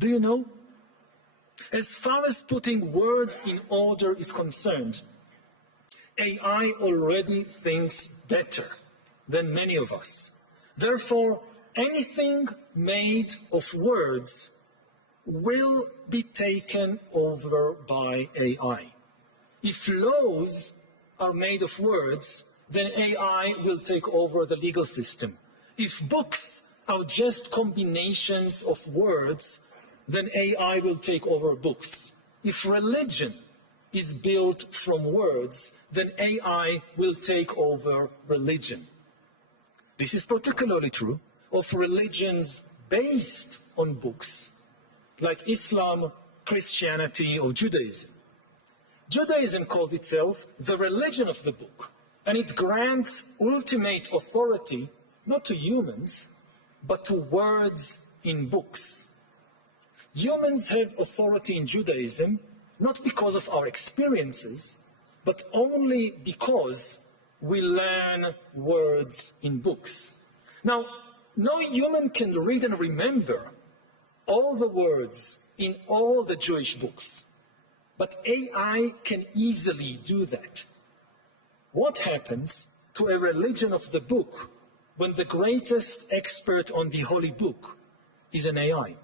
Do you know? As far as putting words in order is concerned, AI already thinks better than many of us. Therefore, anything made of words will be taken over by AI. If laws are made of words, then AI will take over the legal system. If books are just combinations of words, then AI will take over books. If religion is built from words, then AI will take over religion. This is particularly true of religions based on books, like Islam, Christianity, or Judaism. Judaism calls itself the religion of the book, and it grants ultimate authority not to humans, but to words in books. Humans have authority in Judaism not because of our experiences, but only because we learn words in books. Now, no human can read and remember all the words in all the Jewish books, but AI can easily do that. What happens to a religion of the book when the greatest expert on the Holy Book is an AI?